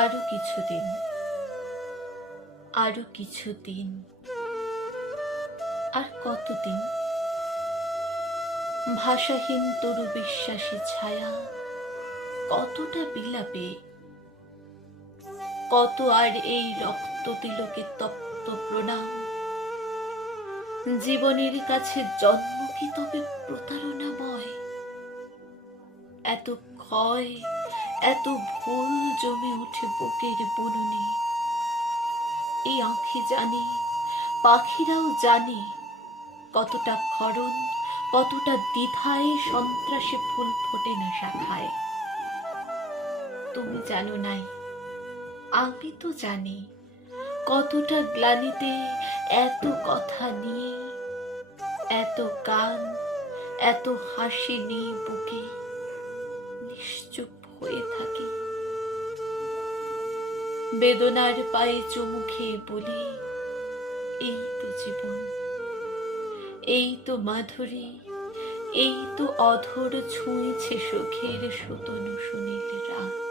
আরো কিছুদিন, আরো কিছুদিন, আর কতদিন? ভাষাহীন তরু বিশ্বাসী ছায়া, কতটা বিলাপে, কত আর এই রক্ত তিলকে তপ্ত প্রণাম। জীবনের কাছে জন্ম কি তবে প্রতারণাময়? এত ক্ষয়, এত ভুল জমে উঠে বুকের বুননে। এই আঁখি জানে, পাখিরাও জানে, কতটা ক্ষরণ, কতটা দ্বিধায় সন্ত্রাসে ফুল ফোটে না শাখায়। তুমি জানো নাই, আমি তো জানি, কতটা গ্লানিতে এত কথা নিয়ে, এত গান, এত হাসি নিয়ে বুকে নিশ্চুপ হয়ে থাকি। বেদনার পায়ে চুমু খেয়ে বলি, এই তো জীবন, এই তো মাধুরী, এই তো অধর ছুঁয়েছে সুখের সুতনু সুনীল রাত।